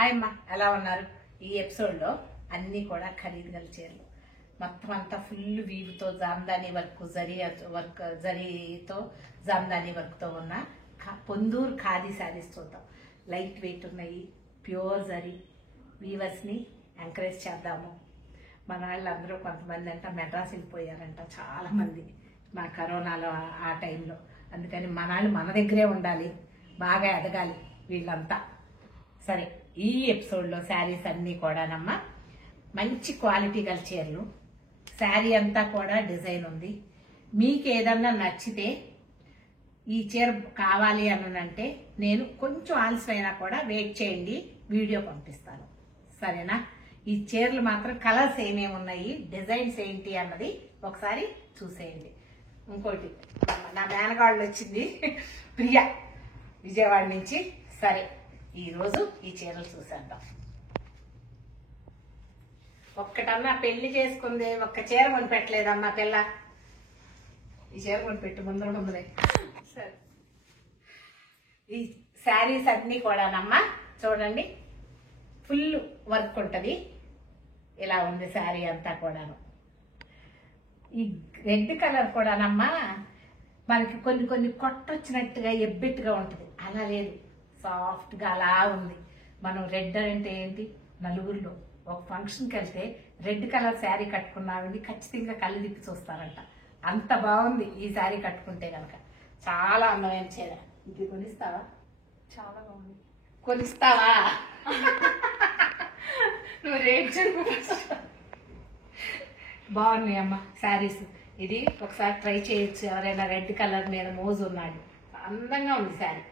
Hi అమ్మ, ఎలా ఉన్నారు? ఈ ఎపిసోడ్లో అన్నీ కూడా ఖరీదు గల చీరలు, మొత్తం అంతా ఫుల్ వీవ్తో జామ్దాని వర్క్, జరీతో జామ్దాని వర్క్తో ఉన్న పొందూరు ఖాదీ శారీస్ చూద్దాం. లైట్ వెయిట్ ఉన్నాయి, ప్యూర్ జరీ. వీవర్స్ని ఎంకరేజ్ చేద్దాము. మన వాళ్ళందరూ కొంతమంది అంట మెడ్రాస్ వెళ్ళిపోయారంట చాలామంది మా కరోనాలో ఆ టైంలో. అందుకని మన వాళ్ళు మన దగ్గరే ఉండాలి, బాగా ఎదగాలి వీళ్ళంతా. సరే, ఈ ఎపిసోడ్లో శారీస్ అన్నీ కూడానమ్మా మంచి క్వాలిటీ గల చీరలు. శారీ అంతా కూడా డిజైన్ ఉంది. మీకు ఏదన్నా నచ్చితే ఈ చీర కావాలి అనంటే నేను కొంచెం ఆలస్యమైనా కూడా వెయిట్ చేయండి, వీడియో పంపిస్తాను. సరేనా? ఈ చీరలు మాత్రం కలర్స్ ఏమేమి ఉన్నాయి, డిజైన్స్ ఏంటి అన్నది ఒకసారి చూసేయండి. ఇంకోటి, నా మేనగాళ్ళు వచ్చింది ప్రియా, విజయవాడ నుంచి. సరే, ఈరోజు ఈ చీరలు చూసేద్దాం. ఒక్కటన్నా పెళ్లి చేసుకుంది, ఒక్క చీర కొనిపెట్టలేదమ్మా పిల్ల. ఈ చీర కొనిపెట్టి ముందరే. సరే, ఈ శారీస్ అన్నీ కూడానమ్మా చూడండి, ఫుల్ వర్క్ ఉంటుంది. ఇలా ఉంది శారీ అంతా కూడాను. ఈ రెడ్ కలర్ కూడానమ్మా మనకి కొన్ని కొన్ని కొట్టొచ్చినట్టుగా ఎబ్బెట్టుగా ఉంటుంది, అలా లేదు, సాఫ్ట్గా అలా ఉంది. మనం రెడ్ అంటే ఏంటి, నలుగురిలో ఒక ఫంక్షన్కి వెళ్తే రెడ్ కలర్ శారీ కట్టుకున్నామండి ఖచ్చితంగా కళ్ళు తిప్పి చూస్తారంట. అంత బాగుంది ఈ శారీ కట్టుకుంటే కనుక. చాలా అందమైన చీర. ఇది కొనిస్తావా? చాలా బాగుంది. కొనిస్తావా? నువ్వు రేట్ చెప్పు. బాగున్నాయి అమ్మ శారీస్. ఇది ఒకసారి ట్రై చేయొచ్చు ఎవరైనా. రెడ్ కలర్ మీద మోజు ఉన్నాడు, అందంగా ఉంది శారీ.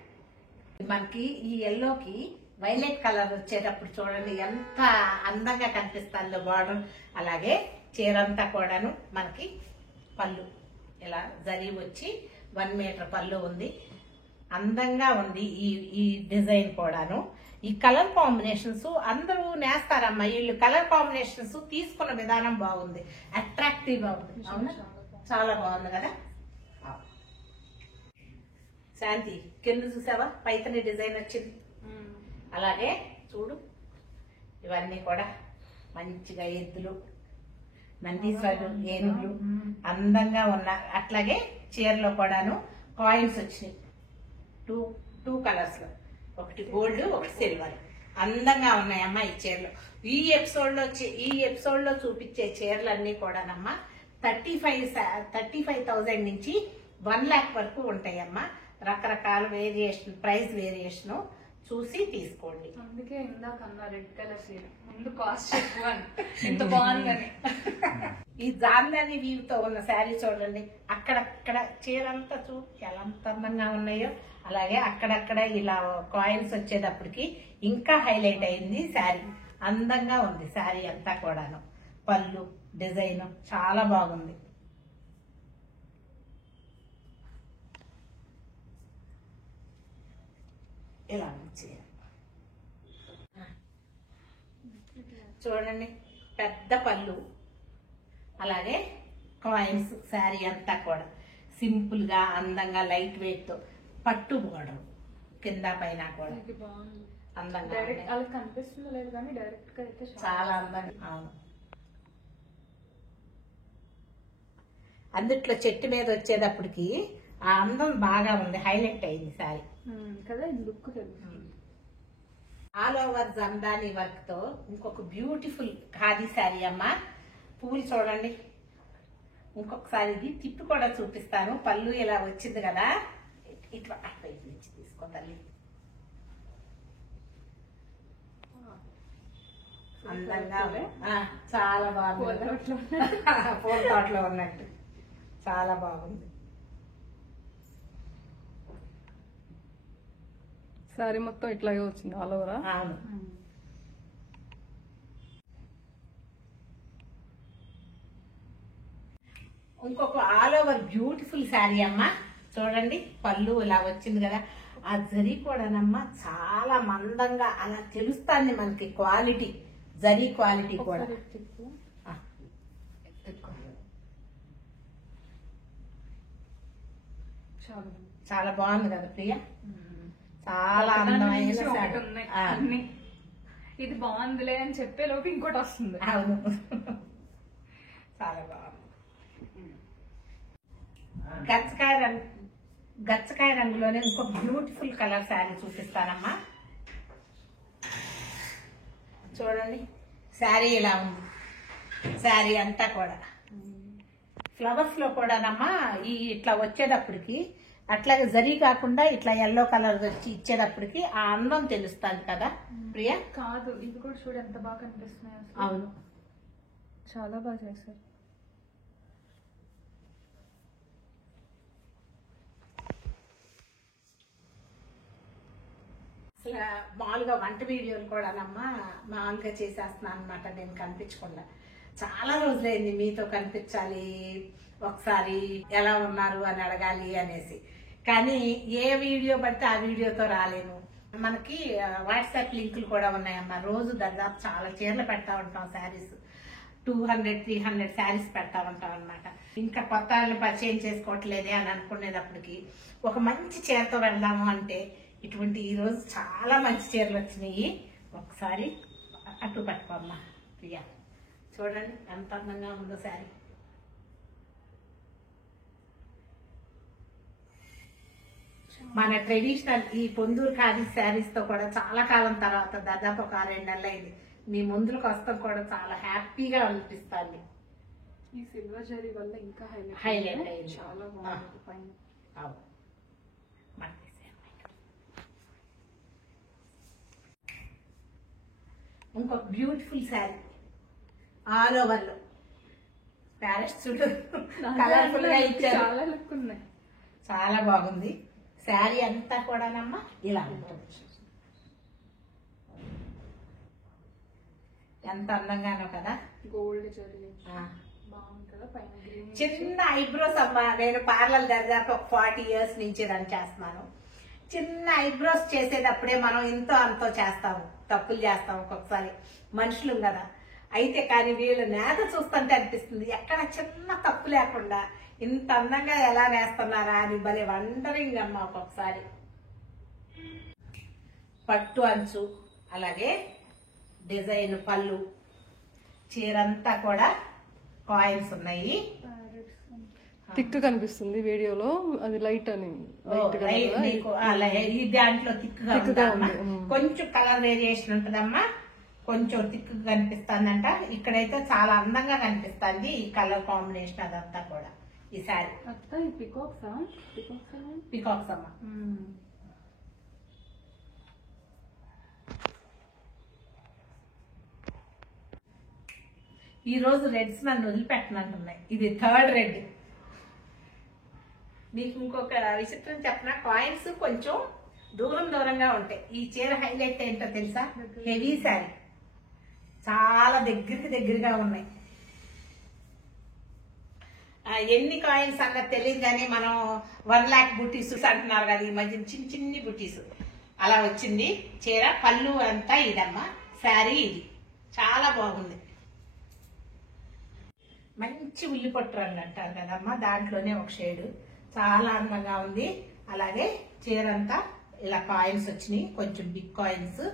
మనకి ఈ ఎల్లోకి వైలెట్ కలర్ వచ్చేటప్పుడు చూడండి ఎంత అందంగా కనిపిస్తుందో బార్డర్. అలాగే చీర అంతా కూడాను మనకి పళ్ళు ఇలా జరీ వచ్చి 1 మీటర్ పళ్ళు ఉంది. అందంగా ఉంది ఈ డిజైన్ కూడాను. ఈ కలర్ కాంబినేషన్స్ అందరూ నేస్తారమ్మా. వీళ్ళు కలర్ కాంబినేషన్స్ తీసుకున్న విధానం బాగుంది, అట్రాక్టివ్ గా ఉంది. అవునా? చాలా బాగుంది కదా. శాంతి, కింద చూసావా పైతని డిజైన్ వచ్చింది. అలాగే చూడు, ఇవన్నీ కూడా మంచిగా ఎద్దులు, నందీశ్వరుడు, ఏనుగులు అందంగా ఉన్నారు. అట్లాగే చీరలో కూడాను కాయిన్స్ వచ్చినాయి, టూ కలర్స్ లో, ఒకటి గోల్డ్ ఒకటి సిల్వర్. అందంగా ఉన్నాయమ్మా ఈ చీరలు. ఈ ఎపిసోడ్ లో చూపించే చీరలన్నీ కూడానమ్మా 35,000 నుంచి 1 lakh వరకు ఉంటాయమ్మా. రకరకాల వేరియేషన్, ప్రైస్ వేరియేషన్ చూసి తీసుకోండి. అందుకే ఇందాక అన్న రెడ్ కలర్ చీర ముందు కాస్ట్ ఎక్కువ ఎంత బాగుందని. ఈ జామ్దాని వీవ్ తో ఉన్న శారీ చూడండి, అక్కడక్కడ చీర అంతా ఎలా అందంగా ఉన్నాయో. అలాగే అక్కడక్కడ ఇలా కాయిన్స్ వచ్చేటప్పటికి ఇంకా హైలైట్ అయింది శారీ. అందంగా ఉంది శారీ అంతా కూడాను. పళ్ళు డిజైన్ చాలా బాగుంది. ఇలా ఉంది చూడండి, పెద్ద పళ్ళు, అలాగే కాయిన్స్. శారీ అంతా కూడా సింపుల్ గా అందంగా లైట్ వెయిట్ తో పట్టు బోర్డర్ కింద పైన కూడా అందంగా కనిపిస్తుంది లేదు కానీ డైరెక్ట్ గా అయితే చాలా అందంగా. అవును, అందుట్లో చెట్టు మీద వచ్చేటప్పటికి ఆ అందం బాగా ఉంది, హైలైట్ అయింది శారీ కదా. లుక్ తెలుస్తుంది. ఆల్ ఓవర్ జందాని వర్క్ తో ఇంకొక బ్యూటిఫుల్ ఖాదీ శారీ అమ్మా. పూలు చూడండి, ఇంకొకసారి ఇది తిప్పి కూడా చూపిస్తాను. పళ్ళు ఇలా వచ్చింది కదా, ఇట్లా అటువైపు నుంచి తీసుకో తల్లి. అందంగా చాలా బాగుంది, పూల తోటలో ఉన్నట్టు చాలా బాగుంది. సారీ మొత్తం ఇట్లాగే వచ్చింది ఆల్ ఓవర్. అవును, ఇంకొక ఆల్ ఓవర్ బ్యూటిఫుల్ శారీ అమ్మా. చూడండి, పళ్ళు ఇలా వచ్చింది కదా, ఆ జరీ కూడానమ్మా చాలా మందంగా అలా తెలుస్తుంది మనకి. క్వాలిటీ, జరీ క్వాలిటీ కూడా చాలా బాగుంది కదా ప్రియ. చాలా అందమైన శారీ. ఇది బాగుందిలే అని చెప్పే లోపు ఇంకోటి వస్తుంది. అవును, చాలా బాగుంది. గచ్చకాయ రంగులోనే ఇంకో బ్యూటిఫుల్ కలర్ శారీ చూపిస్తానమ్మా. చూడండి శారీ ఇలా ఉంది. శారీ అంతా కూడా ఫ్లవర్స్ లో కూడానమ్మా ఇట్లా వచ్చేటప్పటికి అట్లాగే జరీ కాకుండా ఇట్లా ఎల్లో కలర్ వచ్చి ఇచ్చేటప్పటికి ఆ అందం తెలుస్తుంది కదా ప్రియా. కాదు, ఇది కూడా చూడు ఎంత బాగా కనిపిస్తున్నాయి అసలు. అవును, చాలా బాగా చేశారు. అసలు మామూలుగా వంట వీడియోలు కూడానమ్మా మామూలుగా చేసేస్తున్నాను అనమాట, నేను కనిపించకుండా. చాలా రోజులైంది మీతో కనిపించాలి, ఒకసారి ఎలా ఉన్నారు అని అడగాలి అనేసి. కానీ ఏ వీడియో పడితే ఆ వీడియోతో రాలేను. మనకి వాట్సాప్ లింకులు కూడా ఉన్నాయమ్మా. రోజు దాదాపు చాలా చీరలు పెడతా ఉంటాం, శారీస్ 200-300 శారీస్ పెడతా ఉంటాం అనమాట. ఇంకా కొత్త వాళ్ళని పరిచయం చేసుకోవట్లేదే అని అనుకునేటప్పటికి ఒక మంచి చీరతో వెళ్దాము అంటే ఇటువంటి ఈ రోజు చాలా మంచి చీరలు వచ్చినాయి. ఒకసారి అటు పట్టుకోమ్మా ప్రియా. చూడండి ఎంత అందంగా ఉందో శారీ. మన ట్రెడిషనల్ ఈ పొందూరు ఖాదీ శారీస్ తో కూడా చాలా కాలం తర్వాత దాదాపు ఒక 6-7 నెలలు అయింది మీ ముందులకు వస్తాం కూడా చాలా హ్యాపీగా అనిపిస్తుంది. ఈ సిల్వర్ జరీ వల్ల ఇంకా హైలైట్ అయింది. చాలా బాగుంది పైన. అవును, ఇంకొక బ్యూటిఫుల్ శారీ ఆల్ ఓవర్ లో ప్యారెట్స్ చూడు కలర్ఫుల్ గా ఇచ్చారు. చాలా లుక్ ఉన్నాయి, చాలా బాగుంది. శారీ అంతా కూడానమ్మా ఇలా ఉంటుంది. ఎంత అందంగానో కదా. గోల్డ్ జరీ బాగుంది కదా పైన గ్రీన్. చిన్న ఐబ్రోస్ అమ్మా. నేను పార్లర్ దాదాపు 40 years నుంచి రన్ చేస్తున్నాను. చిన్న ఐబ్రోస్ చేసేటప్పుడే మనం ఇంతో అంతో చేస్తాము, తప్పులు చేస్తాము ఒక్కొక్కసారి, మనుషులు కదా. అయితే కానీ వీళ్ళు నేత చూస్తుంటే అనిపిస్తుంది ఎక్కడ చిన్న తప్పు లేకుండా ఇంత అందంగా ఎలా నేస్తున్నారా అని భలే వండరింగ్ అమ్మా ఒక్కొక్కసారి. పట్టు అంచు, అలాగే డిజైన్ పళ్ళు, చీరంతా కూడా కాయిన్స్ ఉన్నాయి. థిక్ కనిపిస్తుంది వీడియోలో, అది లైట్ అని. దాంట్లో థిక్గా ఉంది. కొంచెం కలర్ వేరియేషన్ ఉంటుందమ్మా, కొంచెం థిక్ కనిపిస్తుందంట. ఇక్కడైతే చాలా అందంగా కనిపిస్తుంది ఈ కలర్ కాంబినేషన్ అదంతా కూడా. ఈ శారీ పికాక్స్ అమ్మా. ఈ రోజు రెడ్స్ నన్ను వదిలిపెట్టనంటున్నాయి. ఇది 3rd రెడ్. మీకు ఇంకొక విచిత్రం చెప్పిన, కాయిన్స్ కొంచెం దూరంగా ఉంటాయి. ఈ చీర హైలైట్ ఏంటో తెలుసా? హెవీ శారీ, చాలా దగ్గరగా ఉన్నాయి. ఎన్ని కాయిన్స్ అన్నది తెలియదు కానీ మనం 1 lakh బుటీస్ అంటున్నారు కదా ఈ మధ్య, చిన్ని బుటీస్ అలా వచ్చింది చీర. పళ్ళు అంతా ఇదమ్మా, శారీ ఇది చాలా బాగుంది. మంచి ఉల్లిపొట్టు రంగు అంటారు కదమ్మా, దాంట్లోనే ఒక షేడు చాలా అందంగా ఉంది. అలాగే చీర అంతా ఇలా కాయిన్స్ వచ్చినాయి, కొంచెం బిగ్ కాయిన్స్.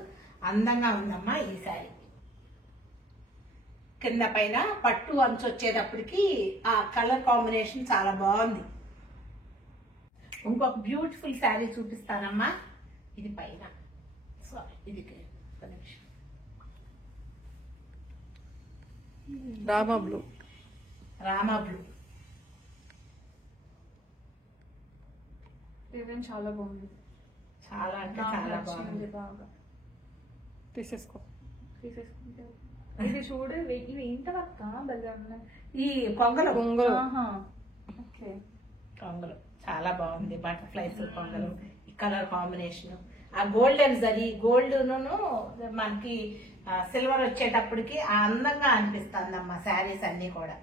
అందంగా ఉందమ్మా ఈ శారీ. కింద పైన పట్టు అంచు వచ్చేటప్పటికి ఆ కలర్ కాంబినేషన్ చాలా బాగుంది. ఇంకొక బ్యూటిఫుల్ శారీ చూపిస్తానమ్మా. ఇది పైన, సారీ ఇది రామా బ్లూ. చాలా బాగుంది, చాలా అంటే చాలా బాగుంది. బాగా తీసేసుకుంటే ఇది చూడు. ఇవి ఏంట వర్క్ భలే ఉన్నాయి. ఈ కొంగలు ఓకే, కొంగలు చాలా బాగుంది. బటర్ఫ్లైస్ కొంగలు, ఈ కలర్ కాంబినేషన్, ఆ గోల్డెన్ జరీ, గోల్డ్ మనకి సిల్వర్ వచ్చేటప్పటికి ఆ అందంగా అనిపిస్తుంది అమ్మ శారీస్ అన్ని కూడా.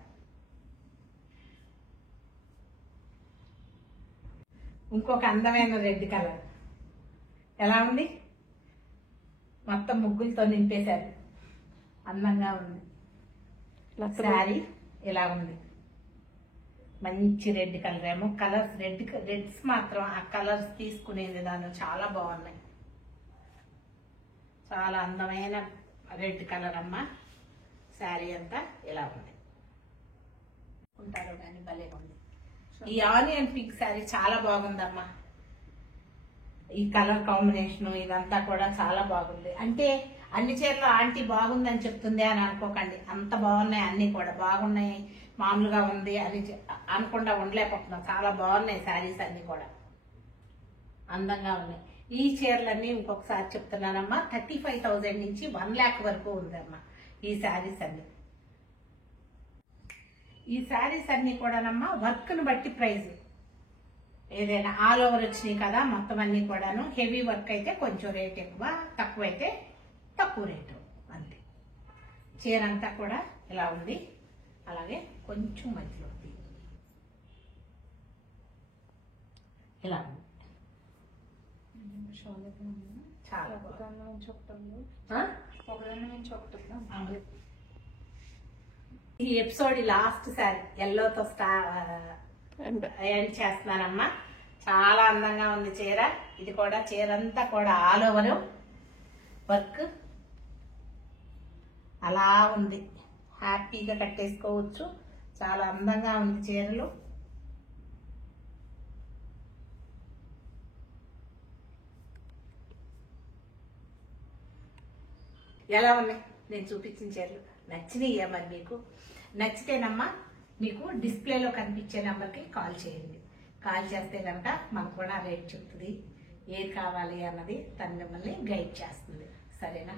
ఇంకొక అందమైన రెడ్ కలర్ ఎలా ఉంది, మొత్తం ముగ్గులతో నింపేశారు, అందంగా ఉంది. శారీ ఇలా ఉంది, మంచి రెడ్ కలర్. ఏమో కలర్స్ రెడ్స్ మాత్రం ఆ కలర్స్ తీసుకునే విధానం చాలా బాగున్నాయి. చాలా అందమైన రెడ్ కలర్ అమ్మ. శారీ అంతా ఇలా ఉంది. ఉంటారు కానీ భలే ఉంది. ఈ ఆనియన్ పింక్ శారీ చాలా బాగుందమ్మా. ఈ కలర్ కాంబినేషన్ ఇదంతా కూడా చాలా బాగుంది. అంటే అన్ని చీరలు ఆంటీ బాగుందని చెప్తుంది అని అనుకోకండి, అంత బాగున్నాయి, అన్ని కూడా బాగున్నాయి. మామూలుగా ఉంది అని అనకుండా ఉండలేకపోతున్నాం. చాలా బాగున్నాయి శారీస్ అన్ని కూడా అందంగా ఉన్నాయి. ఈ చీరలన్నీ ఇంకొకసారి చెప్తున్నానమ్మా, 35,000 నుంచి 1 lakh వరకు ఉందమ్మా ఈ శారీస్ అన్ని. ఈ శారీస్ అన్ని కూడానమ్మా వర్క్ను బట్టి ప్రైజ్. ఏదైనా ఆల్ ఓవర్ వచ్చినాయి కదా మొత్తం అన్ని కూడాను. హెవీ వర్క్ అయితే కొంచెం రేట్ ఎక్కువ, తక్కువ అయితే తక్కువ రేటు అంతే. చీర అంతా కూడా ఇలా ఉంది. అలాగే కొంచెం మధ్యలో ఉంది ఇలా ఉంది. చాలా ఈ ఎపిసోడ్ లాస్ట్ శారీ ఎల్లోతో ఎండ్ చేస్తున్నానమ్మా. చాలా అందంగా ఉంది చీర. ఇది కూడా చీర అంతా కూడా ఆల్ ఓవర్ వర్క్ అలా ఉంది. హ్యాపీగా కట్టేసుకోవచ్చు. చాలా అందంగా ఉంది చీరలు. ఎలా ఉన్నాయి నేను చూపించిన చీరలు? నచ్చినాయా మరి మీకు? నచ్చితేనమ్మా మీకు డిస్ప్లేలో కనిపించే నెంబర్కి కాల్ చేయండి. కాల్ చేస్తే కనుక మనకు కూడా రేట్ చెప్తుంది, ఏది కావాలి అన్నది తను మిమ్మల్ని గైడ్ చేస్తుంది. సరేనా?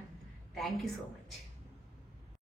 Thank you so much.